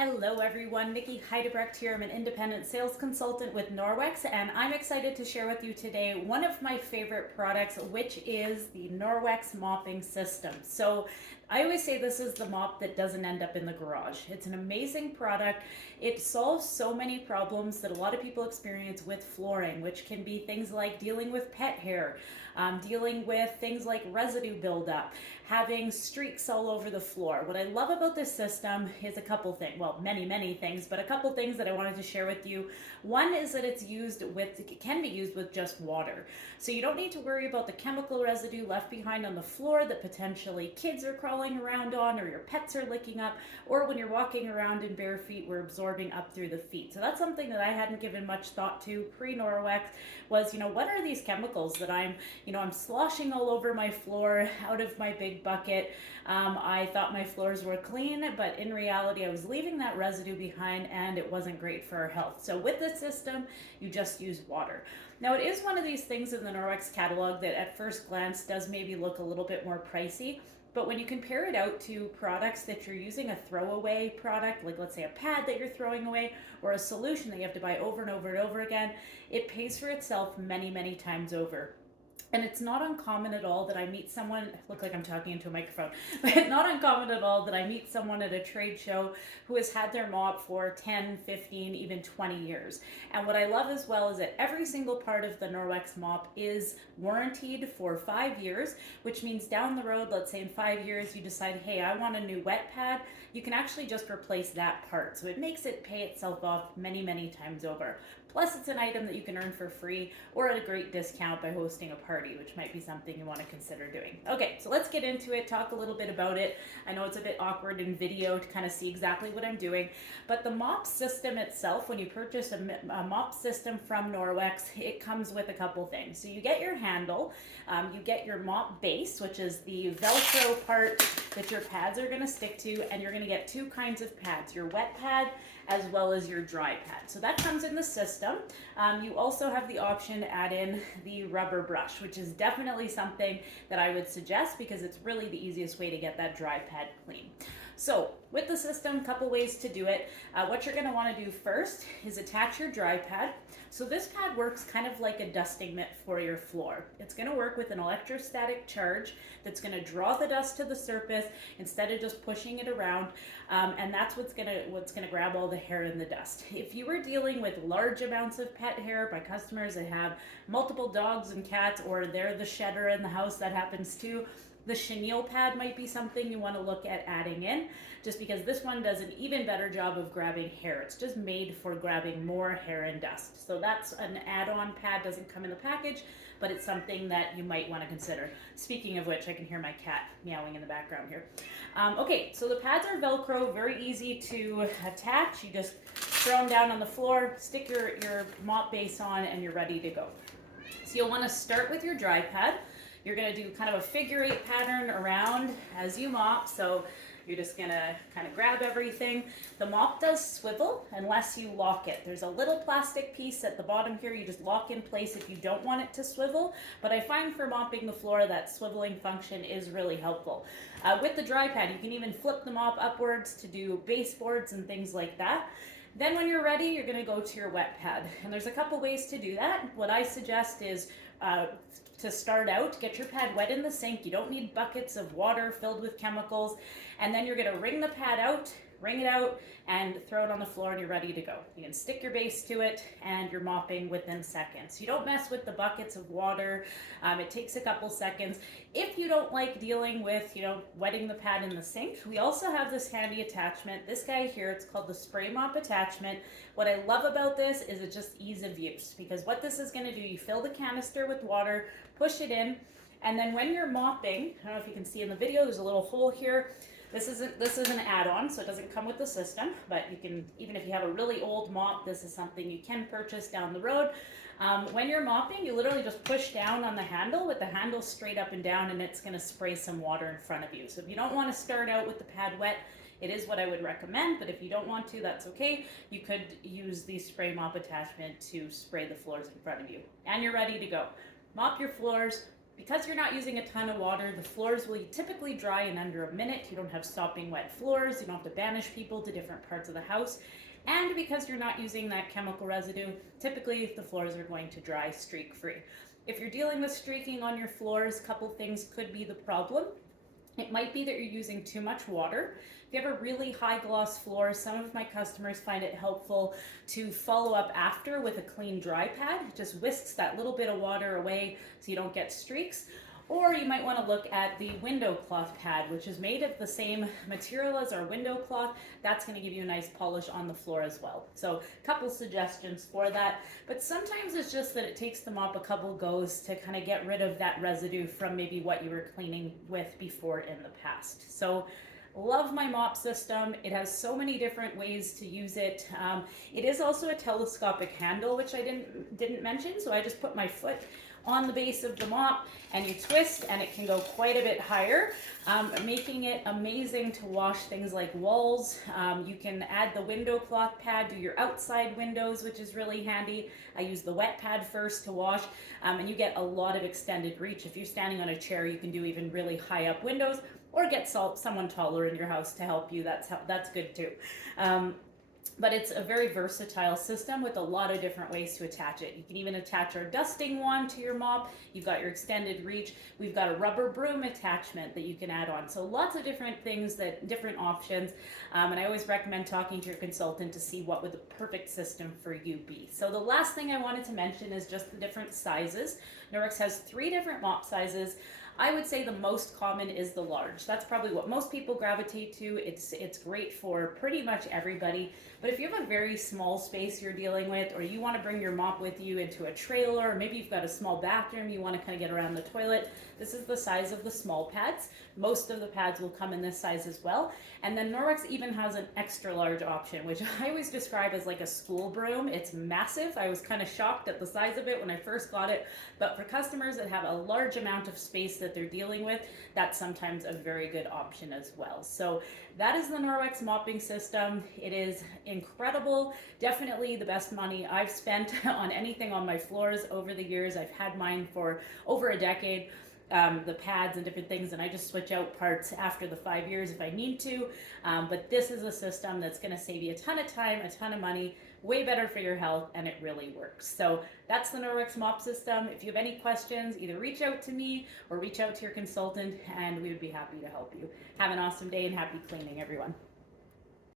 Hello everyone, Nikki Heidebrecht here. I'm an independent sales consultant with Norwex, and I'm excited to share with you today one of my favorite products, which is the Norwex mopping system. So I always say this is the mop that doesn't end up in the garage. It's an amazing product. It solves so many problems that a lot of people experience with flooring, which can be things like dealing with pet hair, dealing with things like residue buildup, having streaks all over the floor. What I love about this system is a couple things, well, many things, but a couple things that I wanted to share with you. One is that it can be used with just water. So you don't need to worry about the chemical residue left behind on the floor that potentially kids are crawling around on, or your pets are licking up, or when you're walking around in bare feet, we're absorbing up through the feet. So that's something that I hadn't given much thought to pre-Norwex was, what are these chemicals that I'm sloshing all over my floor out of my big bucket. I thought my floors were clean, but in reality, I was leaving that residue behind and it wasn't great for our health. So with this system, you just use water. Now it is one of these things in the Norwex catalog that at first glance does maybe look a little bit more pricey. But when you compare it out to products that you're using, a throwaway product, like let's say a pad that you're throwing away, or a solution that you have to buy over and over and over again, it pays for itself many times over. And it's not uncommon at all that I meet someone, look like I'm talking into a microphone, but not uncommon at all that I meet someone at a trade show who has had their mop for 10, 15, even 20 years. And what I love as well is that every single part of the Norwex mop is warranted for 5 years, which means down the road, let's say in 5 years, you decide, hey, I want a new wet pad, you can actually just replace that part. So it makes it pay itself off many times over. Plus, it's an item that you can earn for free or at a great discount by hosting a party, which might be something you want to consider doing. Okay, so let's get into it, talk a little bit about it. I know it's a bit awkward in video to kind of see exactly what I'm doing, but the mop system itself, when you purchase a mop system from Norwex, it comes with a couple things. So you get your handle, you get your mop base, which is the Velcro part that your pads are going to stick to, and you're going to get two kinds of pads, your wet pad as well as your dry pad. So that comes in the system. You also have the option to add in the rubber brush, which is definitely something that I would suggest because it's really the easiest way to get that dry pad clean. So with the system, a couple ways to do it. What you're gonna wanna do first is attach your dry pad. So this pad works kind of like a dusting mitt for your floor. It's gonna work with an electrostatic charge that's gonna draw the dust to the surface instead of just pushing it around, and that's what's gonna grab all the hair and the dust. If you were dealing with large amounts of pet hair by customers that have multiple dogs and cats, or they're the shedder in the house, that happens too, the chenille pad might be something you want to look at adding in, just because this one does an even better job of grabbing hair. It's just made for grabbing more hair and dust. So that's an add-on pad, doesn't come in the package, but it's something that you might want to consider. Speaking of which, I can hear my cat meowing in the background here. Okay, so the pads are Velcro, very easy to attach. You just throw them down on the floor, stick your mop base on, and you're ready to go. So you'll want to start with your dry pad. You're going to do kind of a figure 8 pattern around as you mop. So you're just going to kind of grab everything. The mop does swivel unless you lock it. There's a little plastic piece at the bottom here you just lock in place if you don't want it to swivel. But I find for mopping the floor that swiveling function is really helpful. With the dry pad, you can even flip the mop upwards to do baseboards and things like that. Then when you're ready, you're going to go to your wet pad. And there's a couple ways to do that. What I suggest is to start out, get your pad wet in the sink. You don't need buckets of water filled with chemicals. And then you're going to wring the pad out, wring it out, and throw it on the floor, and you're ready to go. You can stick your base to it, and you're mopping within seconds. You don't mess with the buckets of water. It takes a couple seconds. If you don't like dealing with, wetting the pad in the sink, we also have this handy attachment. This guy here, it's called the spray mop attachment. What I love about this is it's just ease of use, because what this is going to do, you fill the canister with water, push it in, and then when you're mopping, I don't know if you can see in the video, there's a little hole here. This is an add-on, so it doesn't come with the system, but you can, even if you have a really old mop, this is something you can purchase down the road. When you're mopping, you literally just push down on the handle with the handle straight up and down, and it's going to spray some water in front of you. So if you don't want to start out with the pad wet, it is what I would recommend, but if you don't want to, that's okay. You could use the spray mop attachment to spray the floors in front of you, and you're ready to go. Mop your floors, Because you're not using a ton of water, the floors will typically dry in under a minute. You don't have sopping wet floors. You don't have to banish people to different parts of the house. And because you're not using that chemical residue, typically the floors are going to dry streak-free. If you're dealing with streaking on your floors, a couple things could be the problem. It might be that you're using too much water. If you have a really high gloss floor, some of my customers find it helpful to follow up after with a clean dry pad. It just whisks that little bit of water away so you don't get streaks. Or you might want to look at the window cloth pad, which is made of the same material as our window cloth. That's going to give you a nice polish on the floor as well. So a couple suggestions for that. But sometimes it's just that it takes the mop a couple goes to kind of get rid of that residue from maybe what you were cleaning with before in the past. So love my mop system. It has so many different ways to use it. It is also a telescopic handle, which I didn't mention. So I just put my foot on the base of the mop and you twist and it can go quite a bit higher, making it amazing to wash things like walls. You can add the window cloth pad to your outside windows, which is really handy. I use the wet pad first to wash, and you get a lot of extended reach. If you're standing on a chair, you can do even really high up windows, or get someone taller in your house to help you. That's good too. But it's a very versatile system with a lot of different ways to attach it. You can even attach our dusting wand to your mop. You've got your extended reach. We've got a rubber broom attachment that you can add on. So lots of different things, different options. And I always recommend talking to your consultant to see what would the perfect system for you be. So the last thing I wanted to mention is just the different sizes. Norwex has 3 different mop sizes. I would say the most common is the large. That's probably what most people gravitate to. It's great for pretty much everybody. But if you have a very small space you're dealing with, or you want to bring your mop with you into a trailer, or maybe you've got a small bathroom, you want to kind of get around the toilet, this is the size of the small pads. Most of the pads will come in this size as well. And then Norwex even has an extra large option, which I always describe as like a school broom. It's massive. I was kind of shocked at the size of it when I first got it. But for customers that have a large amount of space that they're dealing with, that's sometimes a very good option as well. So that is the Norwex mopping system. It is incredible. Definitely the best money I've spent on anything on my floors over the years. I've had mine for over a decade. The pads and different things, and I just switch out parts after the 5 years if I need to. But this is a system that's going to save you a ton of time, a ton of money, way better for your health, and it really works. So that's the Norwex mop system. If you have any questions, either reach out to me or reach out to your consultant, and we would be happy to help you. Have an awesome day and happy cleaning, everyone.